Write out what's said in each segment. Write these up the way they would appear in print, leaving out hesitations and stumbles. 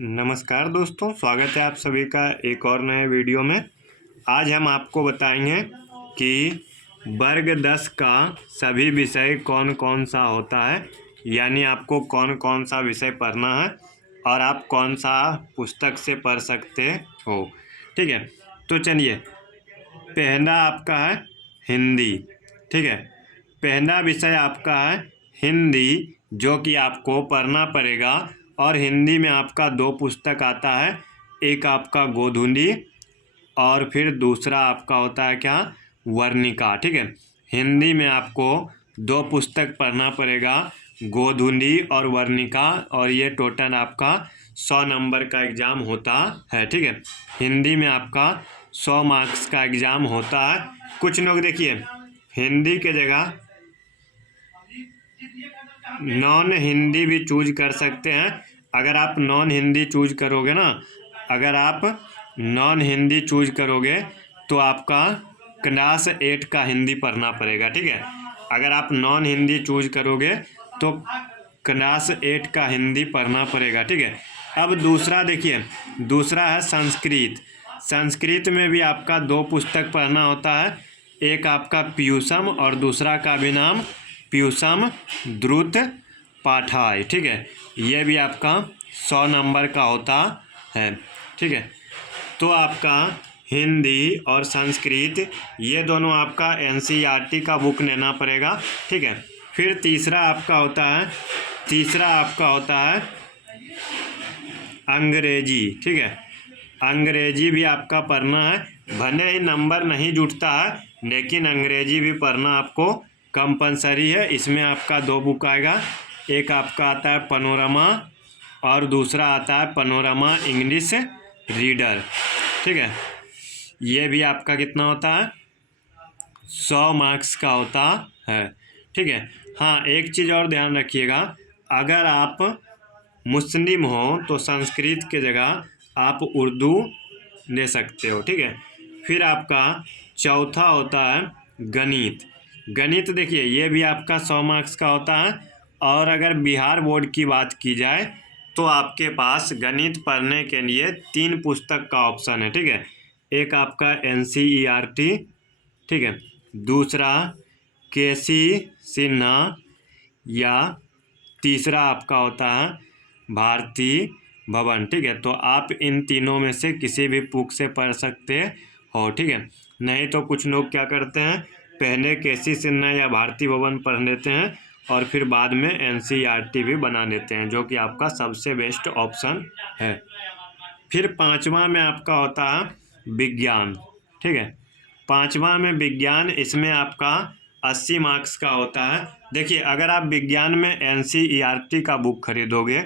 नमस्कार दोस्तों, स्वागत है आप सभी का एक और नए वीडियो में। आज हम आपको बताएंगे कि वर्ग 10 का सभी विषय कौन कौन सा होता है, यानी आपको कौन कौन सा विषय पढ़ना है और आप कौन सा पुस्तक से पढ़ सकते हो। ठीक है, तो चलिए, पहला आपका है हिंदी। ठीक है, पहला विषय आपका है हिंदी, जो कि आपको पढ़ना पड़ेगा। और हिंदी में आपका दो पुस्तक आता है, एक आपका गोधुली और फिर दूसरा आपका होता है क्या, वर्णिका। ठीक है, हिंदी में आपको दो पुस्तक पढ़ना पड़ेगा, गोधुली और वर्णिका, और ये टोटल आपका 100 नंबर का एग्ज़ाम होता है। ठीक है, हिंदी में आपका 100 मार्क्स का एग्ज़ाम होता है। कुछ लोग देखिए हिंदी के जगह नॉन हिंदी भी चूज कर सकते हैं। अगर आप नॉन हिंदी चूज करोगे ना, अगर आप नॉन हिंदी चूज करोगे तो आपका क्लास 8 का हिंदी पढ़ना पड़ेगा। ठीक है, अगर आप नॉन हिंदी चूज करोगे तो क्लास 8 का हिंदी पढ़ना पड़ेगा। ठीक है, अब दूसरा देखिए, दूसरा है संस्कृत। संस्कृत में भी आपका दो पुस्तक पढ़ना होता है, एक आपका पीयूषम और दूसरा का भी नाम पीयूषम द्रुत पाठाय। ठीक है, ये भी आपका 100 नंबर का होता है। ठीक है, तो आपका हिंदी और संस्कृत ये दोनों आपका एनसीईआरटी का बुक लेना पड़ेगा। ठीक है, फिर तीसरा आपका होता है अंग्रेजी। ठीक है, अंग्रेजी भी आपका पढ़ना है, भले ही नंबर नहीं जुटता है लेकिन अंग्रेजी भी पढ़ना आपको कंपलसरी है। इसमें आपका दो बुक आएगा, एक आपका आता है पनोरमा और दूसरा आता है पनोरमा इंग्लिश रीडर। ठीक है, ये भी आपका कितना होता है, 100 मार्क्स का होता है। ठीक है, हाँ, एक चीज़ और ध्यान रखिएगा, अगर आप मुस्लिम हो तो संस्कृत के जगह आप उर्दू ले सकते हो। ठीक है, फिर आपका चौथा होता है गणित। गणित देखिए, ये भी आपका 100 मार्क्स का होता है। और अगर बिहार बोर्ड की बात की जाए तो आपके पास गणित पढ़ने के लिए 3 पुस्तक का ऑप्शन है। ठीक है, एक आपका एनसीईआरटी, ठीक है, दूसरा केसी सिन्हा, या तीसरा आपका होता है भारती भवन। ठीक है, तो आप इन तीनों में से किसी भी बुक से पढ़ सकते हो। ठीक है, नहीं तो कुछ लोग क्या करते हैं, पहले केसी सिन्हा या भारती भवन पढ़ लेते हैं और फिर बाद में एनसीईआरटी भी बना लेते हैं, जो कि आपका सबसे बेस्ट ऑप्शन है। फिर पांचवा में आपका होता है विज्ञान। ठीक है, पांचवा में विज्ञान, इसमें आपका 80 मार्क्स का होता है। देखिए, अगर आप विज्ञान में एनसीईआरटी का बुक खरीदोगे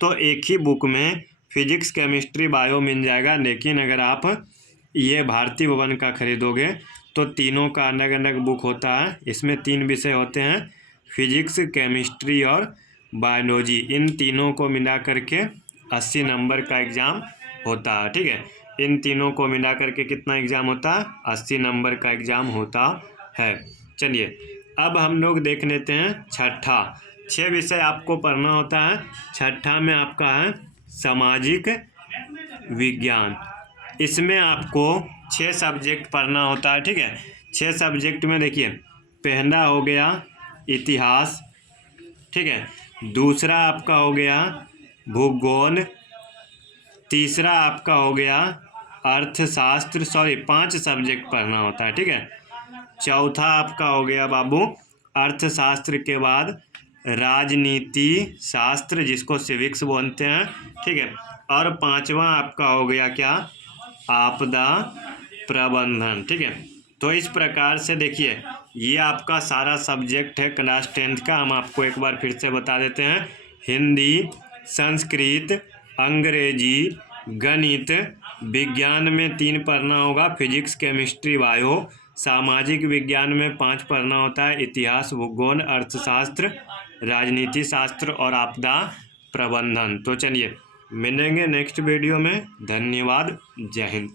तो एक ही बुक में फिजिक्स केमिस्ट्री बायो मिल जाएगा, लेकिन अगर आप ये भारती भवन का खरीदोगे तो तीनों का अलग अलग बुक होता है। इसमें 3 विषय होते हैं, फिजिक्स केमिस्ट्री और बायोलॉजी। इन तीनों को मिला करके 80 नंबर का एग्ज़ाम होता है। ठीक है, इन तीनों को मिला करके कितना एग्ज़ाम होता है, 80 नंबर का एग्ज़ाम होता है। चलिए, अब हम लोग देख लेते हैं छठा। 6 विषय आपको पढ़ना होता है। छठा में आपका है सामाजिक विज्ञान। इसमें आपको 6 सब्जेक्ट पढ़ना होता है। ठीक है, 6 सब्जेक्ट में देखिए, पहला हो गया इतिहास। ठीक है, दूसरा आपका हो गया भूगोल, तीसरा आपका हो गया अर्थशास्त्र। 5 सब्जेक्ट पढ़ना होता है। ठीक है, चौथा आपका हो गया बाबू अर्थशास्त्र के बाद राजनीति शास्त्र, जिसको सिविक्स बोलते हैं। ठीक है, और पांचवा आपका हो गया क्या, आपदा प्रबंधन। ठीक है, तो इस प्रकार से देखिए, ये आपका सारा सब्जेक्ट है क्लास 10 का। हम आपको एक बार फिर से बता देते हैं, हिंदी, संस्कृत, अंग्रेजी, गणित, विज्ञान में 3 पढ़ना होगा, फिजिक्स केमिस्ट्री बायो, सामाजिक विज्ञान में 5 पढ़ना होता है, इतिहास भूगोल अर्थशास्त्र राजनीति शास्त्र और आपदा प्रबंधन। तो चलिए, मिलेंगे नेक्स्ट वीडियो में। धन्यवाद, जय हिंद।